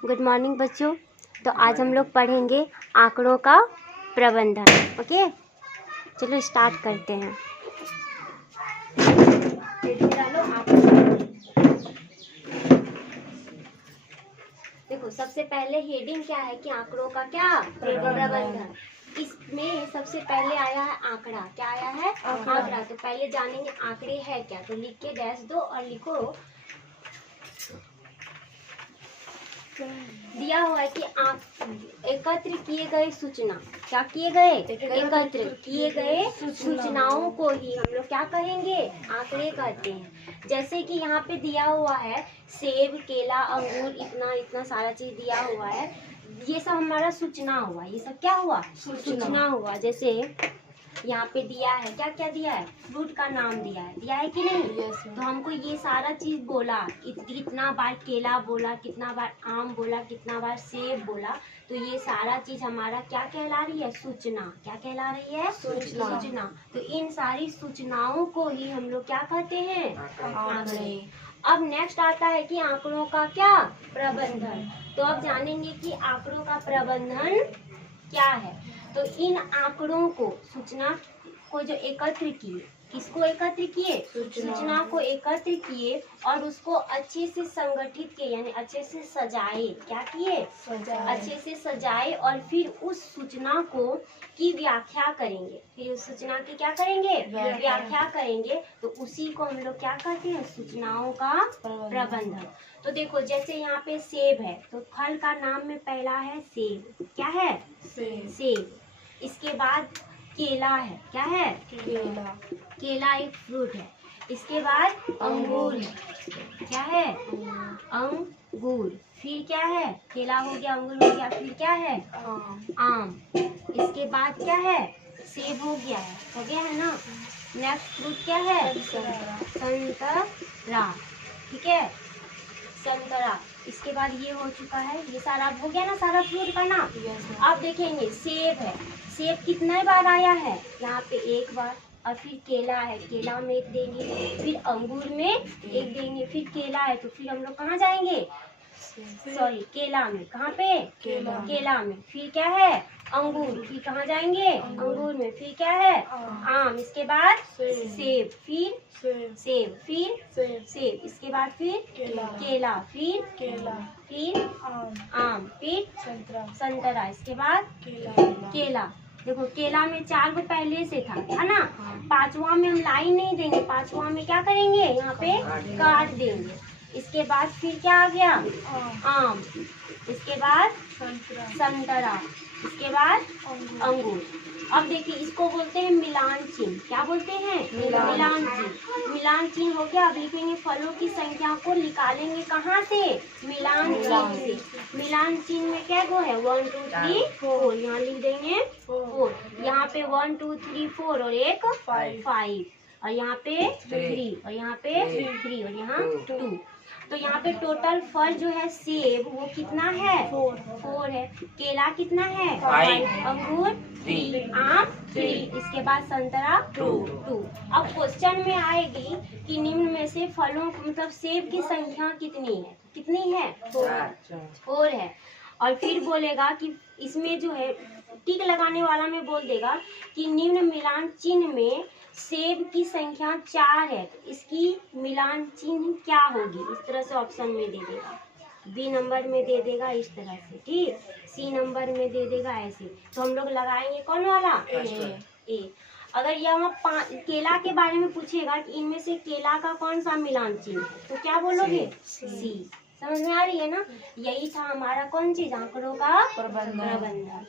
Good morning बच्चों। तो आज हम लोग पढ़ेंगे आंकड़ों का प्रबंधन। ओके, चलो स्टार्ट करते हैं। देखो, सबसे पहले हेडिंग क्या है कि आंकड़ों का क्या प्रबंधन। इसमें सबसे पहले आया है आंकड़ा। क्या आया है? आंकड़ा। तो पहले जानेंगे आंकड़े है क्या। तो लिख के डैश दो और लिखो दिया हुआ है कि एकत्र किए गए सूचना। क्या किए गए? एकत्र किए गए सूचनाओं को ही हम लोग क्या कहेंगे? आंकड़े कहते हैं। जैसे कि यहाँ पे दिया हुआ है सेब, केला, अंगूर, इतना इतना सारा चीज दिया हुआ है। ये सब हमारा सूचना हुआ। ये सब क्या हुआ? सूचना हुआ। जैसे यहाँ पे दिया है, क्या क्या दिया है? फ्रूट का नाम दिया है कि नहीं? तो हमको ये सारा चीज बोला, कितना बार केला बोला, कितना बार आम बोला, कितना बार सेब बोला। तो ये सारा चीज हमारा क्या कहला रही है? सूचना। क्या कहला रही है? सूचना। तो इन सारी सूचनाओं को ही हम लोग क्या कहते हैं? आंकड़े। अब नेक्स्ट आता है कि आंकड़ों का क्या प्रबंधन। तो अब जानेंगे कि आंकड़ों का प्रबंधन क्या है। तो इन आंकड़ों को, सूचना को जो एकत्र किए, किसको एकत्र किए? सूचना को एकत्र किए और उसको अच्छे से संगठित किए, यानी अच्छे से सजाए। क्या किए? अच्छे से सजाए और फिर उस सूचना को की व्याख्या करेंगे। फिर उस सूचना की क्या करेंगे? व्याख्या करेंगे। तो उसी को हम लोग क्या कहते हैं? सूचनाओं का प्रबंधन। तो देखो, जैसे यहाँ पे सेब है, तो फल का नाम में पहला है सेब। क्या है? सेब। इसके बाद केला है। क्या है? केला एक फ्रूट है। इसके बाद अंगूर है। क्या है? अंगूर। फिर क्या है? केला हो गया, अंगूर हो गया, फिर क्या है? आम। इसके बाद क्या है? सेब हो गया है ना। नेक्स्ट फ्रूट क्या है? संतरा। ठीक है, संतरा। इसके बाद ये हो चुका है, ये सारा हो गया ना, सारा फ्रूट का नाम। अब देखेंगे सेब है। सेब कितने बार आया है? यहाँ पे एक बार। और फिर केला है, केला में एक देंगे, फिर अंगूर में एक देंगे, फिर केला है तो फिर हम लोग कहाँ जाएंगे? सॉरी, केला में। कहाँ पे? केला में। फिर क्या है? अंगूर। फिर कहाँ जाएंगे? अंगूर में। फिर क्या है? आम। इसके बाद सेब। फिर सेब। फिर सेब। इसके बाद फिर केला। फिर आम। फिर संतरा। इसके बाद केला। देखो, केला में 4 को पहले से था, है ना। 5वां में हम लाइन नहीं देंगे, 5वां में क्या करेंगे? यहाँ पे काट देंगे। इसके बाद फिर क्या आ गया? आम। इसके बाद संतरा। इसके बाद अंगूर। अब देखिए, इसको बोलते हैं मिलान चिन्ह। क्या बोलते हैं? मिलान चिन्ह। मिलान चिन्ह हो गया। अब लिखेंगे फलों की संख्या को निकालेंगे कहाँ से? मिलान चिन्ह से। मिलान चिन्ह में क्या गो है? 1 2 3 4। यहाँ लिख देंगे 4। यहाँ पे 1 2 3 4 और एक 5 और यहाँ पे 3 और यहाँ पे 3 और यहाँ 2। तो यहाँ पे टोटल फल जो है सेब, वो कितना है? 4 है। केला कितना है? 5। अंगूर 3। आम 3। इसके बाद संतरा 2। अब क्वेश्चन में आएगी कि निम्न में से फलों, मतलब सेब की संख्या कितनी है? कितनी है? 4 है। और फिर बोलेगा कि इसमें जो है टिक लगाने वाला में बोल देगा कि निम्न मिलान चिन्ह में सेब की संख्या 4 है, तो इसकी मिलान चिन्ह क्या होगी? इस तरह से ऑप्शन में दे देगा। बी नंबर में दे देगा इस तरह से, ठीक। सी नंबर में दे देगा ऐसे। तो हम लोग लगाएंगे कौन वाला? ए। अगर यहाँ केला के बारे में पूछेगा कि इनमें से केला का कौन सा मिलान चिन्ह है, तो क्या बोलोगे? सी। समझ में आ रही है ना। यही था हमारा कौन चीज? आंकड़ों का प्रबंधन।